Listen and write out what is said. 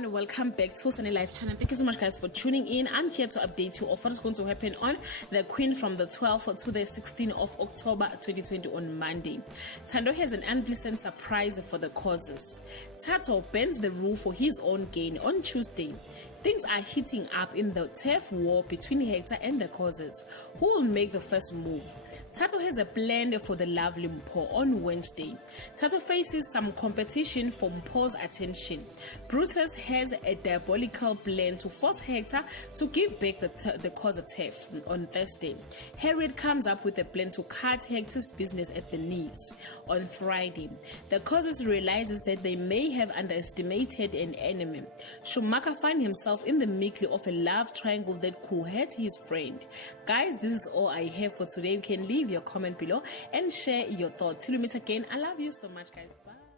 everyone, welcome back to Sunny Life channel. Thank you so much guys for tuning in. I'm here to update you of what is going to happen on the Queen from the 12th to the 16th of October 2020 on Monday. Thando has an unpleasant surprise for the causes. Thato bends the rule for his own gain on Tuesday. Things are heating up in the turf war between Hector and the causes. Who will make the first move? Thato has a plan for the lovely Mpho on Wednesday. Thato faces some competition for Mpho's attention. Brutus has a diabolical plan to force Hector to give back the cause turf on Thursday. Harriet comes up with a plan to cut Hector's business at the knees on Friday. The causes realizes that they may have underestimated an enemy. Schumacher finds himself in the middle of a love triangle that could hurt his friend. Guys, this is all I have for today. You can leave your comment below and share your thoughts. Till we meet again, I love you so much guys. Bye.